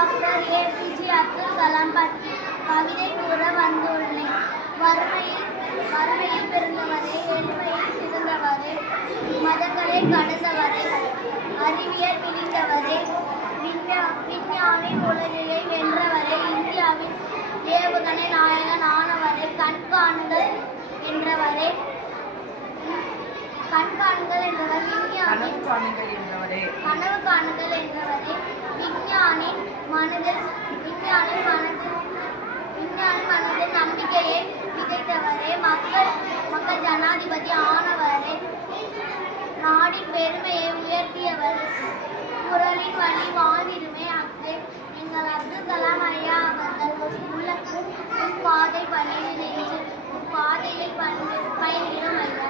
Doctor APJ Abdul Kalam பற்றி கவிதை கூற வந்துள்ளேன். வறுமையில் பிறந்தவரே, எளிமையில் சிறந்தவரே, மதங்களை கடந்தவரே, அறிவியல் பிடித்தவரே, விஞ்ஞானி உலகிலே வென்றவரே, இந்தியாவின் ஏவுகணை நாயகன் ஆனவரே, கண்காணுங்கள் என்றவரே, கனவு காணுங்கள் என்றவரே, விஞ்ஞானின் மனதில் நம்பிக்கையை விதைத்தவரே, மக்கள் ஜனாதிபதி ஆனவரே, நாடின் பெருமையை உயர்த்தியவரே, குரலின் வழி வாழ்விடுமே அக்தே, எங்கள் அப்துல் கலாம் ஐயா அவர்கள் பாதை பணியில் நின்று பாதையில் பயணிடும் ஐயா.